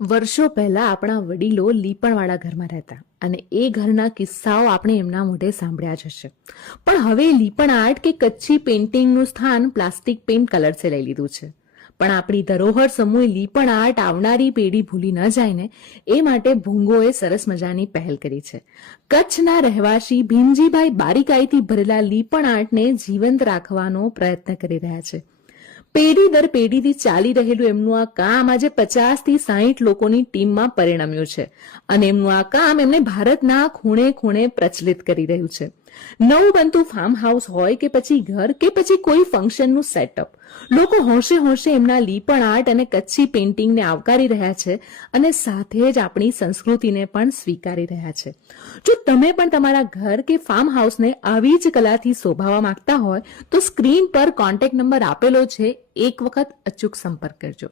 વર્ષો પહેલા આપણા વડીલો લીપણવાળા ઘરમાં રહેતા અને એ ઘરના કિસ્સાઓ આપણે એમના મોઢે સાંભળ્યા જ હશે. પણ હવે લીપણ આર્ટ કે કચ્છી પેઇન્ટિંગનું સ્થાન પ્લાસ્ટિક પેઇન્ટ કલર્સે લઈ લીધું છે. પણ આપણી ધરોહર સમૂહ લીપણ આર્ટ આવનારી પેઢી ભૂલી ન જાય ને એ માટે ભૂંગોએ સરસ મજાની પહેલ કરી છે. કચ્છના રહેવાસી ભીમજીભાઈ બારીકાઈથી ભરેલા લીપણ આર્ટને જીવંત રાખવાનો પ્રયત્ન કરી રહ્યા છે. પેઢી દર પેઢીથી ચાલી રહેલું એમનું આ કામ આજે 50 થી 60 લોકોની ટીમમાં પરિણમ્યું છે અને એમનું આ કામ એમને ભારતના ખૂણે ખૂણે પ્રચલિત કરી રહ્યું છે. નવું બનતું ફાર્મ હાઉસ હોય કે પછી ઘર કે પછી કોઈ ફંક્શનનું સેટઅપ, લોકો હોંશે હોંશે એમના લીપણ આર્ટ અને કચ્છી પેઇન્ટિંગને આવકારી રહ્યા છે અને સાથે જ આપણી સંસ્કૃતિને પણ સ્વીકારી રહ્યા છે. જો તમે પણ તમારા ઘર કે ફાર્મ હાઉસને આવી જ કલાથી શોભાવવા માંગતા હોય તો સ્ક્રીન પર કોન્ટેક્ટ નંબર આપેલો છે, એક વખત અચૂક સંપર્ક કરજો.